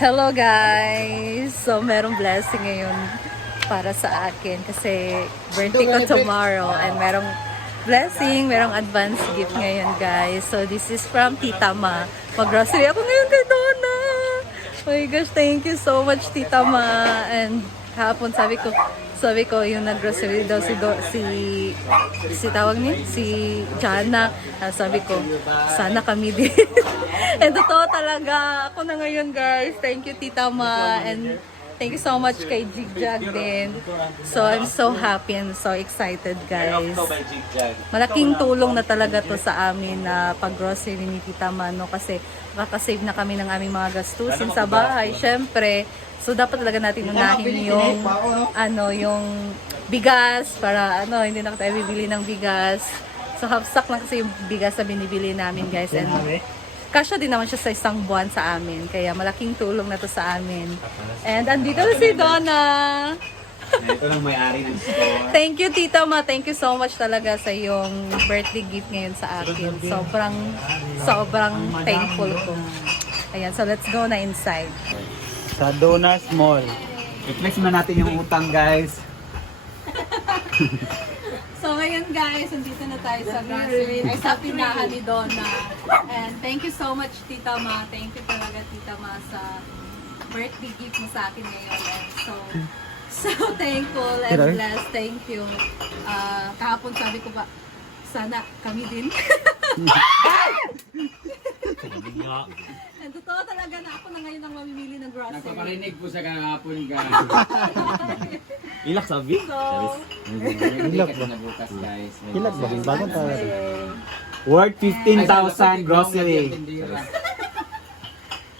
Hello guys! So merong blessing ngayon para sa akin kasi birthday ko tomorrow and merong blessing, merong advance gift ngayon guys. So this is from Tita Ma. Mag-grocery ako ngayon kay Donna! Oh my gosh, thank you so much Tita Ma. And hapon sabi ko yung nag-grocery daw si tawag niya, si Jana. Sabi ko, sana kami din. And totoo talaga, ako na ngayon guys. Thank you Tita Ma. And thank you so much kay Jigjag din. So I'm so happy and so excited guys. Malaking tulong na talaga to sa amin na pag-grocery ni Tita Ma, no? Kasi makakasave na kami ng aming mga gastusin sa bahay. Syempre, so dapat talaga natin unahin yung bigas para hindi na tayo bibili ng bigas. So half sack lang kasi yung bigas na binibili namin guys, and kasya din naman siya sa isang buwan sa amin. Kaya malaking tulong na to sa amin. And andito na si Donna. Ito lang may-ari ng store. Thank you Tita Ma. Thank you so much talaga sa yung birthday gift ngayon sa akin. Sobrang thankful ko. Ayan, so let's go na inside. Sa Donna Mall. I-flex na natin yung utang guys. So ngayon guys, nandito na tayo sa grocery, ay sa tinahan ni Donna. And thank you so much Tita Ma. Thank you talaga Tita Ma sa birthday gift mo sa akin ngayon. And so thankful and blessed. Thank you. Kahapon sabi ko ba, sana kami din. And totoo talaga na ako na ngayon ang mamimili ng grocery. Nagpaparinig po sa kahapon ka. Ilak sabi? So, Ilak ba? Nabukas guys. Ilag ba? Bagong tayo. Worth 15,000 grocery.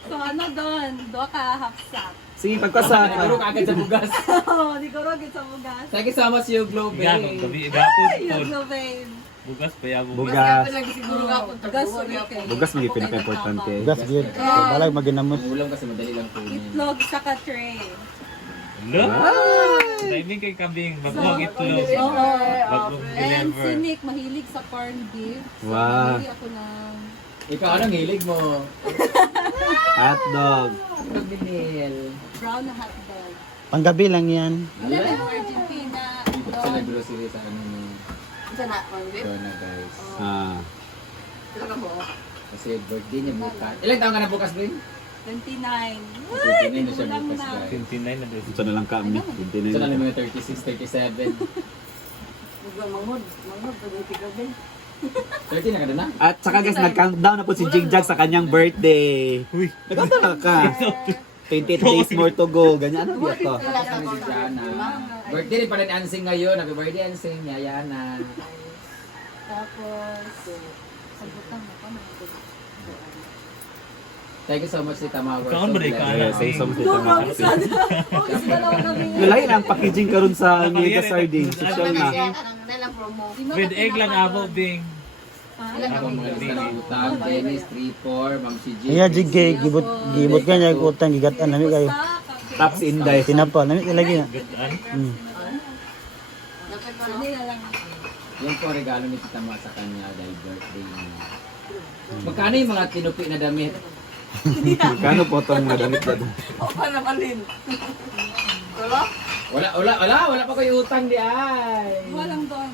so ano doon? Doon ka hapsak. Sige, pagkasan. Naguro ka agad sa bugas. Oo, di ko rogit sa bugas. Sa kasama si yung globe. Yung Lovain. Bugas. Siguro ka po. Bugas, okay. Bugas may pinaka-importante. Gas good. So, balag maginamos. Ulam kasi madali lang po. Itlog sa ka-tray. Timing kay kambing, bagong itlog. Oo. Bagong And deliver. si Nick, mahilig sa corned beef. So, Wow. mamili ako ng... Ikaw anong hilig mo? Hotdog. Pagdinil. brown na hotdog. Panggabi lang yan. Ilan ang Argentina? Ikot sa nag-grocery sa ano ni Isa na, corned beef? Donna guys. Ah. Ito ka mo? Kasi birthday niya bukas. Ilang taon ka na bukas, Bing? 29. Kasi tunay na siya bukas guys. 29 na din. Ito na lang kami. Ito na lang mga 36, 37. Mangod, pag-uti ka ba? 30 na ka na? At saka guys, nag-countdown na po si Jigjag sa kanyang birthday. Uy, nag-countdown ka. 28 days more to go. Ganyan, ano ba ito? Kasama si Jana. Birthday rin pa rin Ansing ngayon. Happy birthday Ansing. Yayana. Tapos, sagutan mo pa. Thank you so much si Tama. Kaon ba rin ka na? Say something Doon to kami sana. Oh, dalawa kami. Lalaki lang packaging karon sa Mega Sardine. Social na. With egg lang abo, Bing. Ako mga diskarutang. Dennis, 3-4, Ma'am si G. Iya jigay gibot ka niya utang gigatan nami kayo. Taps Inday. Tinapa nami lagi na. Gatan. Hindi na lang. Yan po regalo ni Tita Ma sa kanya dahil birthday niya. Magkano yung mga tinupi na damit? Kano po itong mga damit na doon? Wala pa kayo utang di ay. Walang doon.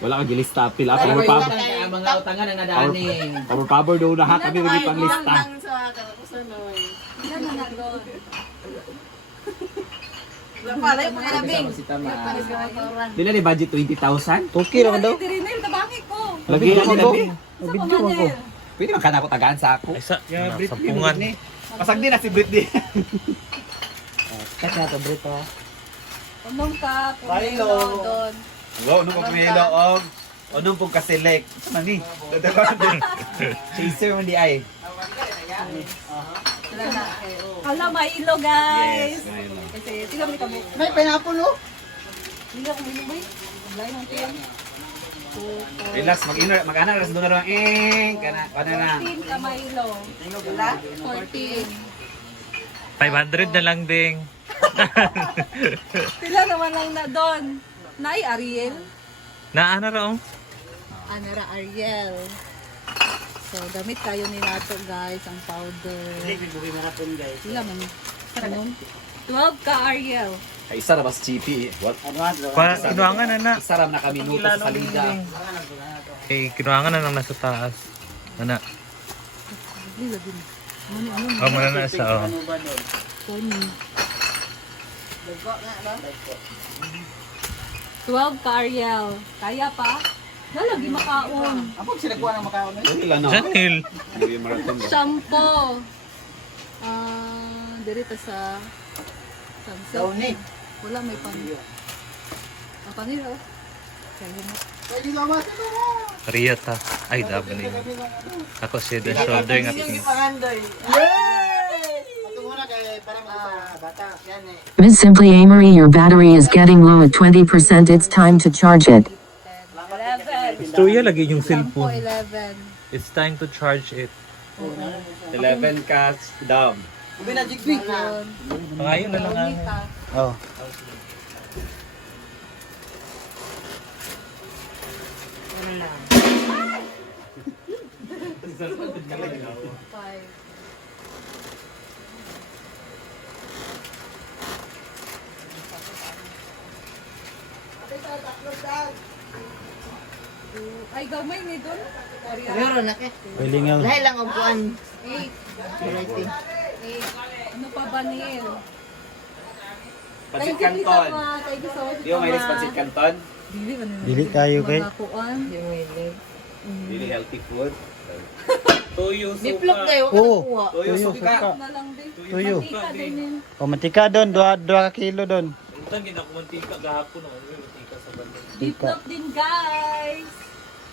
Wala kang gilista. Pila. Wala Power kayo power. utang kaya mga utangan ang nadaning. Power power daw na ha. Kami rin pang lista. Ilan na doon? Kasama si Tama. Pila ni budget 20,000? Okay ra man daw. Hindi rin na, tabangi ko. Lagi Video ako ko. labi. Sa Video ko. Pamanel. Pwede man kana ko tagaan sa ako. Ay, sapungan. Pasag din na si Britney. Kaya to brito. Unong ka, Milo. pumelo doon. Go, nung pagmilo og anong pong ka-select. Ano ni? Chaser mo di ay. Hala, mailo guys. Kasi, tila mo kami. May pineapple oh. Hindi ako minumay. Lain ang tiyan. Relax, mag-ana ras doon na lang. Kana na. 14 ka mailo. 14. 500 na lang, Bing. Sila naman lang na doon. Nay, Ariel. Na ano raw? Anara Ariel. So, damit kayo ni nato guys, ang powder. Buhay marathon guys. Sila man. Ano? 12 ka, Ariel. Ay, isa na mas chippy. What? Kinuangan na na. Isa ram na kami minuto sa salida. Eh, kinuangan na lang nasa taas. Ana. Lila din. Oh, muna na sa oh. Kuni. 12 ka, Ariel. Kaya pa? Nalagi makaon. Wala na. Janil. Buhay marathon ba? Shampoo. Dirito sa sunset. Wala may panir. Ang panir, oh. Kaya mo. Riyata. Ay, daban na yun. Ako siya the shoulder nga. Ms. Simply Amory, your battery is getting low at 20%. It's time to charge it. 11. Istorya lagi yung Shampoo, cellphone. 11. It's time to charge it. 11 ka down. Pangayon na lang ang... Bonita. Oh. Five. Ay, gamay ni Don. Meron na kay. Pilingaw. Lahi lang ang buwan. 8. Variety. Ano pa ba Neil? Pansit Thank you, Tita Canton. Ma. Thank you so much, Di ba may Tita Ma. pansit Canton? Dili ba nila? Dili tayo kay. Mga kuan. Really healthy food. Tuyo, Diplok tayo, wag Oo. ka kuha. Toyo, suka. Na lang din. Tuyo. Mantika din yun. O mantika doon, 2 kilo doon. Ito, ginakumantika gahapon. Mantika sa balik. Diplok din guys.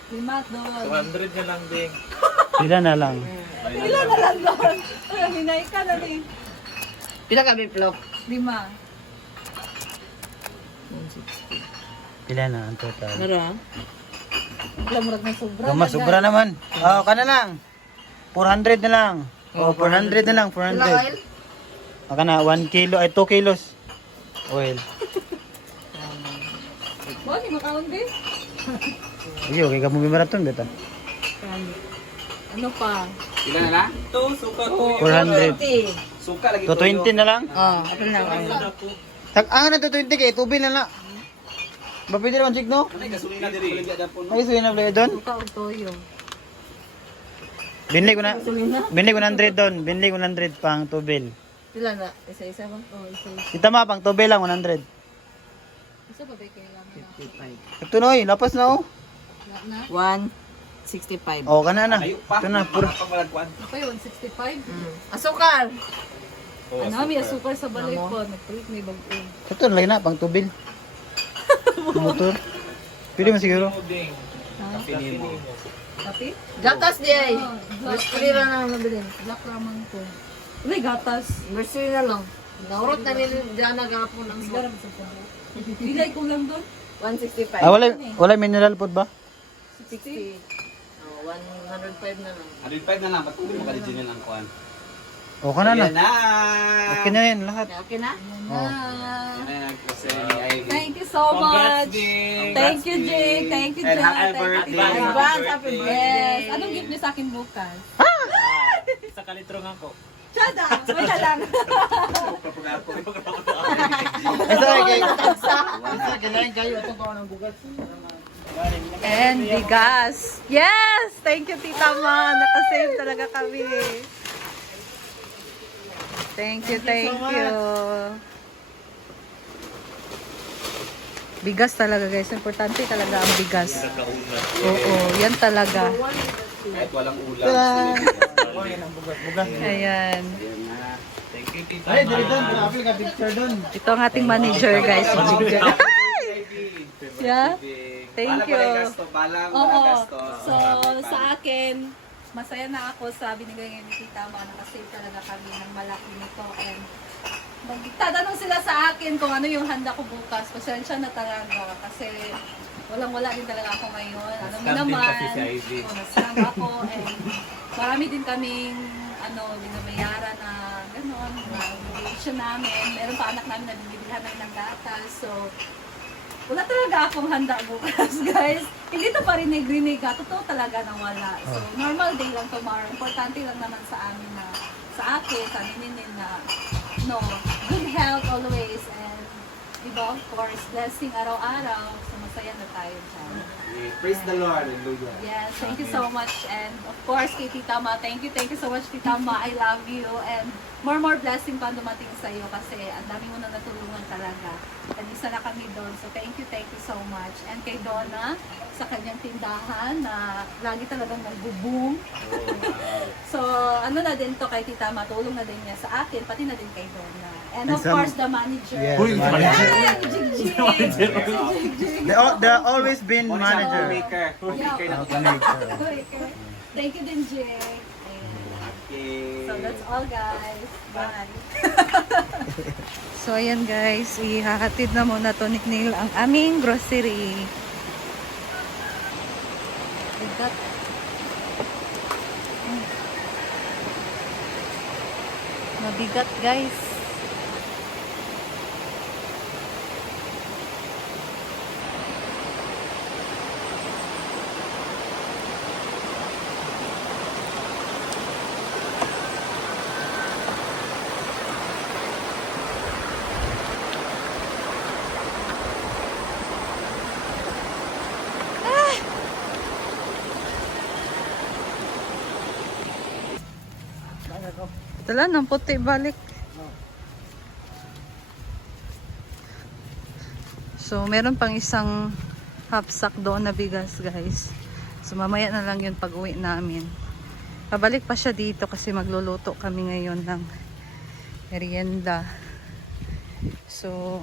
Limat doon. 200 na lang din. Pila na lang. Ilan na lang doon? Ay, hinay ka na din. Pila ka biplok? 5. Pila na ang total. Meron. Wala mo na sobra. Gamas, sobra naman. Oh, kana lang. 400 na lang. Oh, 400 na lang, Pila 400. oil? Aka na, 1 kilo, ay 2 kilos. Oil. Buwan, di makaon din. Iyo, kay kamo marathon beta. Ano pa? Ilan na lang? Ito, suka ko. 400. Suka lagi To 20 na lang. Oh, ano lang oil. Ang na to 20 kay tubil na na. Ba pwede naman signo? Ano yung gasolina diri? Ay, suyo na blay doon. Suka o toyo. Binili ko na. Binili ko 100 doon. Binili ko 100 pang tubil. Pila na? Isa-isa ba? Oh, isa. Kita ma pang tubil lang 100. Isa pa ba kailangan? Ito na oy, lapas na oh. Na? 165. Oh, kana na. Ayo pa. Ito na puro. Pangmalagwan. Ano pa yun? 65? Asukal. Ano, may asukar sa balay po. Nagpalit may bago. Ito na lagi na pang tubil. Motor. Pwede man siguro. Ding. Pinimo. Kapi? Gatas di ay. Oh, Mercury na lang mabilin. Black ramen ko. Uy, gatas. Mercury na lang. Naurot na nila dyan nagapon ang sok. Garam sa pabo. Bilay ko lang doon. 165. Ah, wala mineral food ba? 60. Oh, 105 na lang. 105 na lang. Patuloy mo ka-original ang kuhan. O, kana na. Ayan na. Okay na yan, lahat. Okay na? Ah, Ayan ang kasi ni Ivy. thank you so much. Thank you, Jake. Thank you, And Jake. happy Thank you, birthday. Jake. Advance happy birthday. Yes. Anong gift niyo sa akin bukas? Sa kalitro nga ko. Shada! Wala lang. And bigas. Yes! Thank you, Tita Ma. Nakasave talaga kami. Thank you, thank you. Bigas talaga guys. Importante talaga ang bigas. Oo, yan talaga. Kahit walang ulam. Ayan. Thank you, Tita Ay, dili doon. Ma. Apil ka picture doon. Ito ang ating manager guys. Si Ginger. Yeah? Thank you. Balang Oo. gasto. So, sa akin, masaya na ako sa binigay ngayon ni Tita Ma. Nakasave talaga kami ng malaki nito. And magtatanong sila sa akin kung ano yung handa ko bukas. Pasensya na talaga kasi walang-wala din talaga ako ngayon. Ano mo Nascam din naman. kasi si Ivy. Nascam ako. And marami din kaming binabayaran na gano'n, na obligation namin. Meron pa anak namin na binibilhan namin ng gatas. So, wala talaga akong handa bukas, guys. Hindi to parinig-rinig ka. Totoo talaga na wala. So, normal day lang tomorrow. Importante lang naman sa amin na, sa akin, sa ninin na, no, good health always. And, diba, of course, blessing araw-araw. So, masaya na tayo dyan. Praise the Lord. Hallelujah. Yes, thank you so much. And, of course, kay Tita Ma, thank you so much, Tita Ma. I love you. And, more blessing pa dumating sa iyo kasi ang dami mo na natulungan talaga. And isa na kami doon. So thank you so much. And kay Donna sa kanyang tindahan na lagi talagang nagbo-boom. So ano na din to kay Tita Ma, tulong na din niya sa akin, pati na din kay Donna. And of course the manager. Yeah, Uy, the manager. Hey, Jigjig! The always been manager. Maker. Yeah. Manager. Thank you din, Jay. So that's all guys. Bye. So ayan guys, ihahatid na muna to ni Neil ang aming grocery. Bigat. Mabigat guys. Tala, ng puti balik. So, meron pang isang half sack doon na bigas, guys. So, mamaya na lang yun pag uwi namin. Pabalik pa siya dito kasi magluluto kami ngayon ng merienda. So,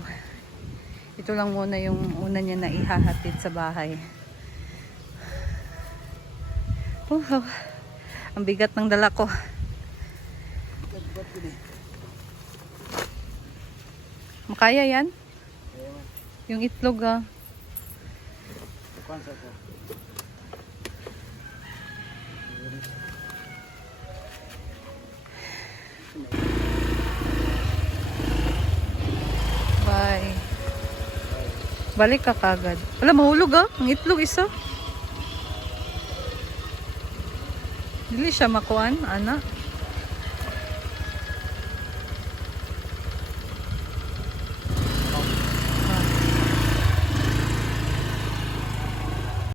ito lang muna yung una niya na ihahatid sa bahay. Ang bigat ng dala ko. Makaya yan? Yung itlog Bye. Balik ka kagad. Wala, mahulog ang itlog isa. Dili siya makuan, anak.